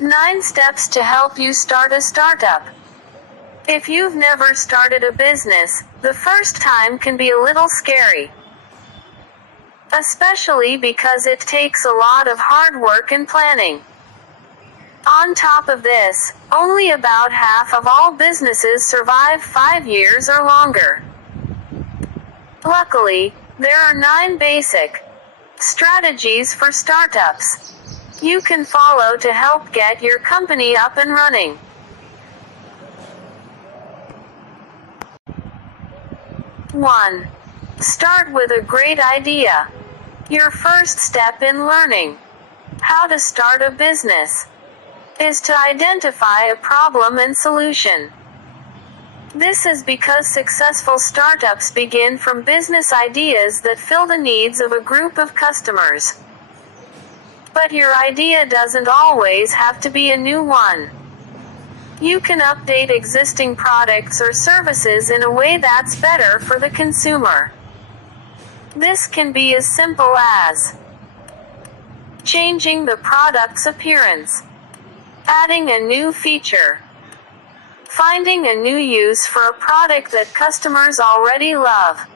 9 steps to help you start a startup. If you've never started a business, the first time can be a little scary. Especially because it takes a lot of hard work and planning. On top of this, only about half of all businesses survive 5 years or longer. Luckily, there are 9 basic strategies for startups you can follow to help get your company up and running. 1. Start with a great idea. Your first step in learning how to start a business is to identify a problem and solution. This is because successful startups begin from business ideas that fill the needs of a group of customers. But your idea doesn't always have to be a new one. You can update existing products or services in a way that's better for the consumer. This can be as simple as changing the product's appearance, adding a new feature, finding a new use for a product that customers already love.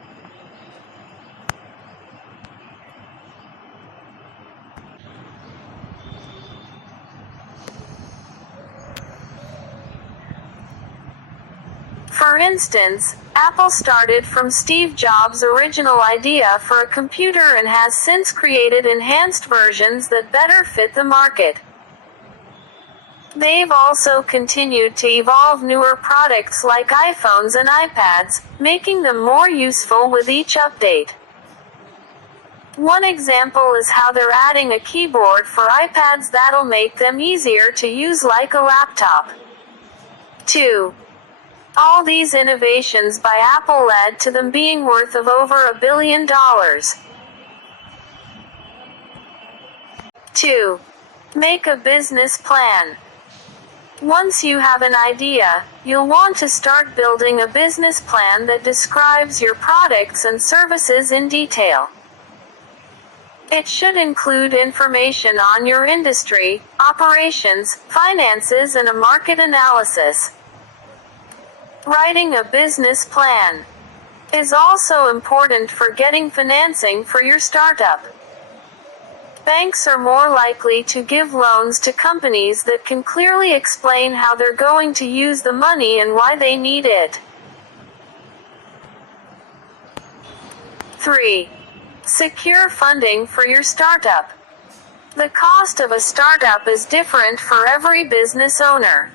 For instance, Apple started from Steve Jobs' original idea for a computer and has since created enhanced versions that better fit the market. They've also continued to evolve newer products like iPhones and iPads, making them more useful with each update. One example is how they're adding a keyboard for iPads that'll make them easier to use like a laptop. 2. All these innovations by Apple led to them being worth of over $1 billion. 2. Make a business plan. Once you have an idea, you'll want to start building a business plan that describes your products and services in detail. It should include information on your industry, operations, finances, and a market analysis. Writing a business plan is also important for getting financing for your startup. Banks are more likely to give loans to companies that can clearly explain how they're going to use the money and why they need it. 3. Secure funding for your startup. The cost of a startup is different for every business owner.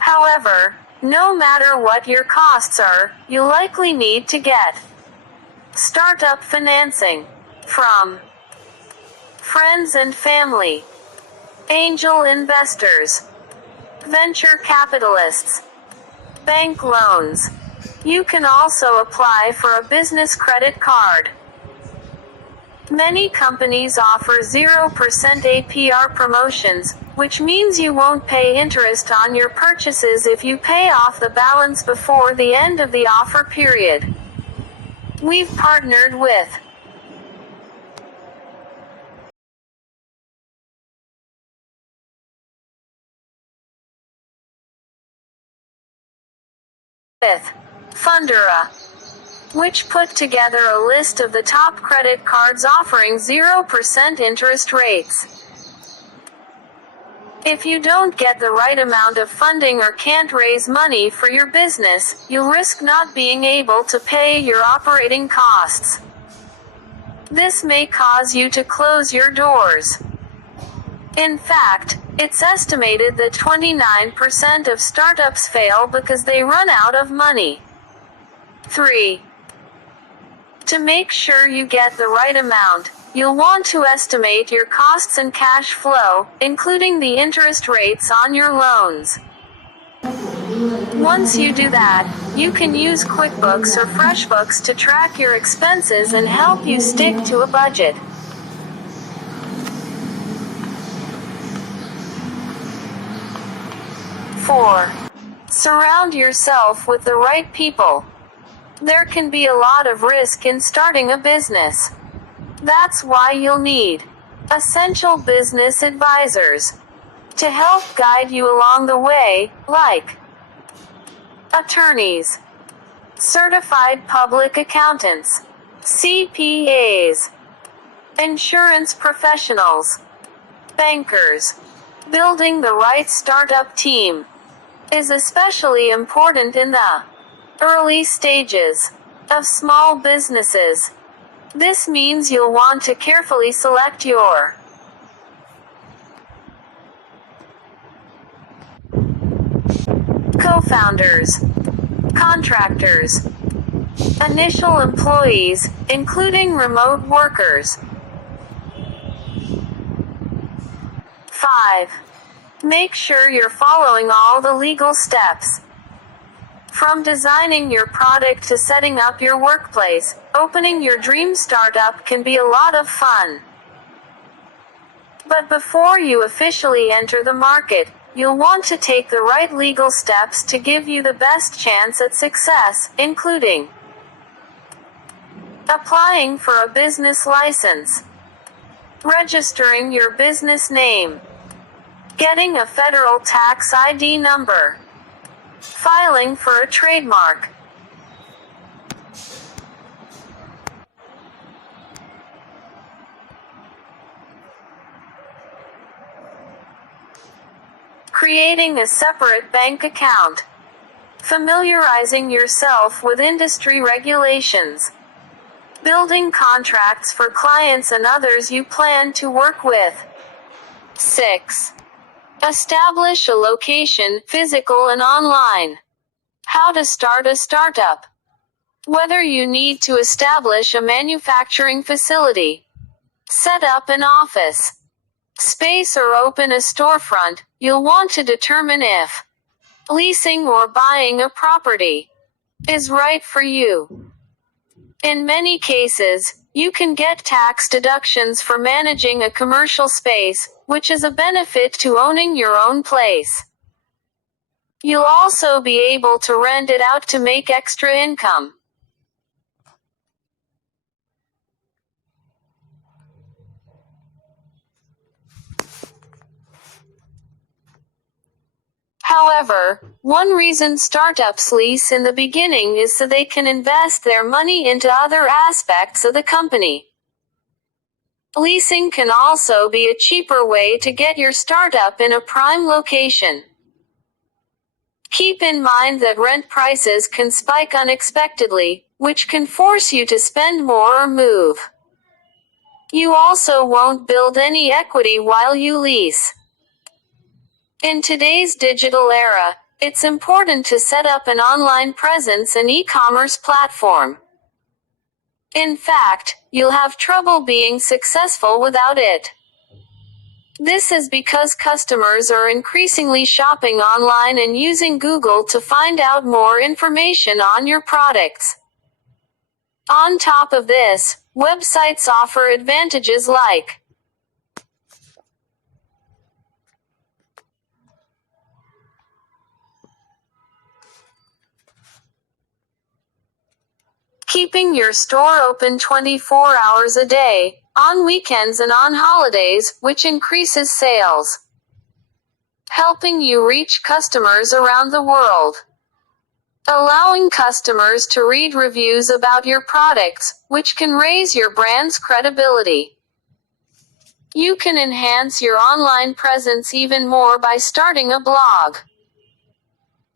However, no matter what your costs are, you'll likely need to get startup financing from friends and family, angel investors, venture capitalists, bank loans. You can also apply for a business credit card. Many companies offer 0% APR promotions, which means you won't pay interest on your purchases if you pay off the balance before the end of the offer period. We've partnered with Fundera, which put together a list of the top credit cards offering 0% interest rates. If you don't get the right amount of funding or can't raise money for your business, you'll risk not being able to pay your operating costs. This may cause you to close your doors. In fact, it's estimated that 29% of startups fail because they run out of money. 3. To make sure you get the right amount, you'll want to estimate your costs and cash flow, including the interest rates on your loans. Once you do that, you can use QuickBooks or FreshBooks to track your expenses and help you stick to a budget. 4. Surround yourself with the right people. There can be a lot of risk in starting a business. That's why you'll need essential business advisors. to help guide you along the way, like attorneys, certified public accountants, CPAs, insurance professionals, bankers. Building the right startup team is especially important in the early stages of small businesses. This means you'll want to carefully select your co-founders, contractors, initial employees, including remote workers. 5. Make sure you're following all the legal steps. From designing your product to setting up your workplace, opening your dream startup can be a lot of fun. But before you officially enter the market, you'll want to take the right legal steps to give you the best chance at success, including applying for a business license, registering your business name, getting a federal tax ID number, filing for a trademark. Creating a separate bank account. Familiarizing yourself with industry regulations. Building contracts for clients and others you plan to work with. 6. Establish a location, physical and online. How to start a startup. Whether you need to establish a manufacturing facility, set up an office space or open a storefront, you'll want to determine if leasing or buying a property is right for you. In many cases, you can get tax deductions for managing a commercial space, which is a benefit to owning your own place. You'll also be able to rent it out to make extra income. However, one reason startups lease in the beginning is so they can invest their money into other aspects of the company. Leasing can also be a cheaper way to get your startup in a prime location. Keep in mind that rent prices can spike unexpectedly, which can force you to spend more or move. You also won't build any equity while you lease. In today's digital era, it's important to set up an online presence and e-commerce platform. In fact, you'll have trouble being successful without it. This is because customers are increasingly shopping online and using Google to find out more information on your products. On top of this, websites offer advantages like keeping your store open 24 hours a day, on weekends and on holidays, which increases sales. Helping you reach customers around the world. Allowing customers to read reviews about your products, which can raise your brand's credibility. You can enhance your online presence even more by starting a blog.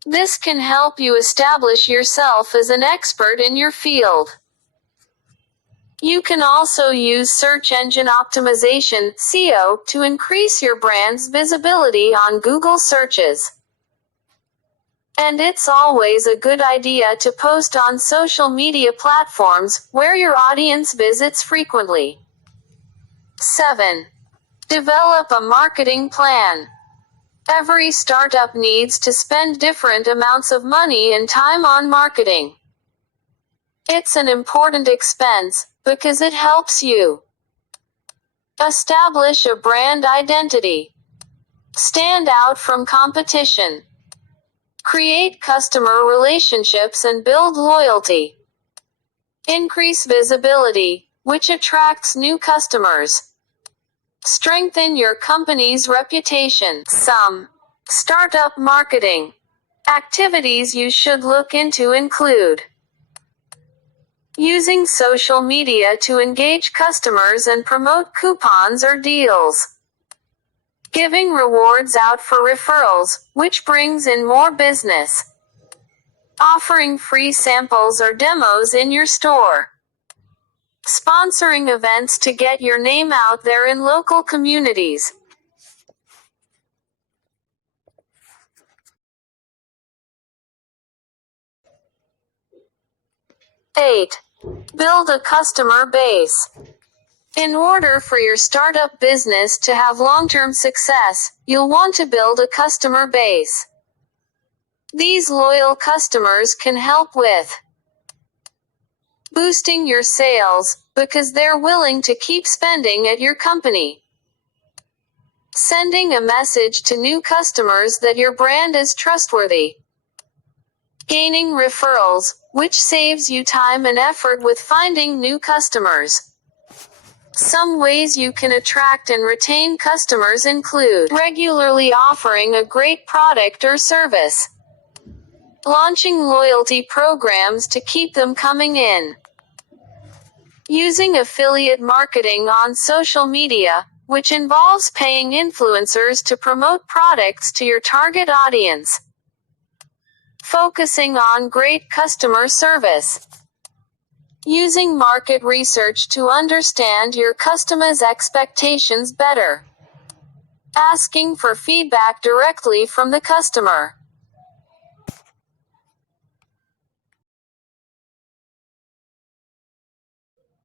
This can help you establish yourself as an expert in your field. You can also use search engine optimization, SEO, to increase your brand's visibility on Google searches. And it's always a good idea to post on social media platforms where your audience visits frequently. 7. Develop a marketing plan. Every startup needs to spend different amounts of money and time on marketing. It's an important expense because it helps you establish a brand identity, stand out from competition, create customer relationships and build loyalty, increase visibility, which attracts new customers, Strengthen your company's reputation. Some startup marketing activities you should look into include using social media to engage customers and promote coupons or deals. Giving rewards out for referrals, which brings in more business. Offering free samples or demos in your store. Sponsoring events to get your name out there in local communities. Eight. Build a customer base. In order for your startup business to have long-term success, you'll want to build a customer base. These loyal customers can help with boosting your sales, because they're willing to keep spending at your company. Sending a message to new customers that your brand is trustworthy. Gaining referrals, which saves you time and effort with finding new customers. Some ways you can attract and retain customers include regularly offering a great product or service. Launching loyalty programs to keep them coming in. Using affiliate marketing on social media, which involves paying influencers to promote products to your target audience. Focusing on great customer service. Using market research to understand your customers' expectations better. Asking for feedback directly from the customer.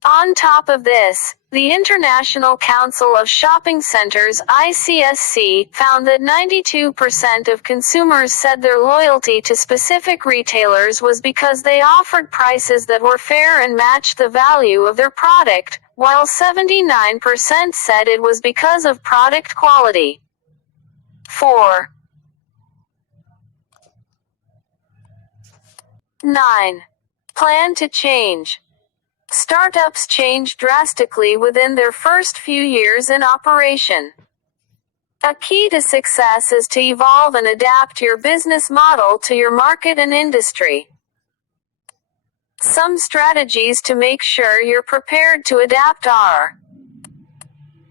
On top of this, the International Council of Shopping Centers (ICSC) found that 92% of consumers said their loyalty to specific retailers was because they offered prices that were fair and matched the value of their product, while 79% said it was because of product quality. 4. 9. Plan to change. Startups change drastically within their first few years in operation. A key to success is to evolve and adapt your business model to your market and industry. Some strategies to make sure you're prepared to adapt are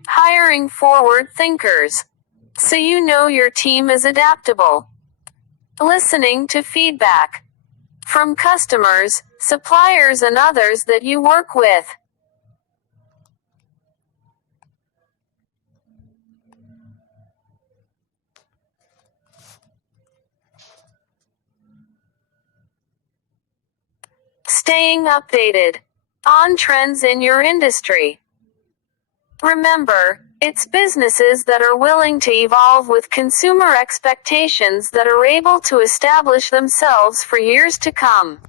hiring forward thinkers, so you know your team is adaptable. Listening to feedback from customers, suppliers, and others that you work with. Staying updated on trends in your industry. Remember, it's businesses that are willing to evolve with consumer expectations that are able to establish themselves for years to come.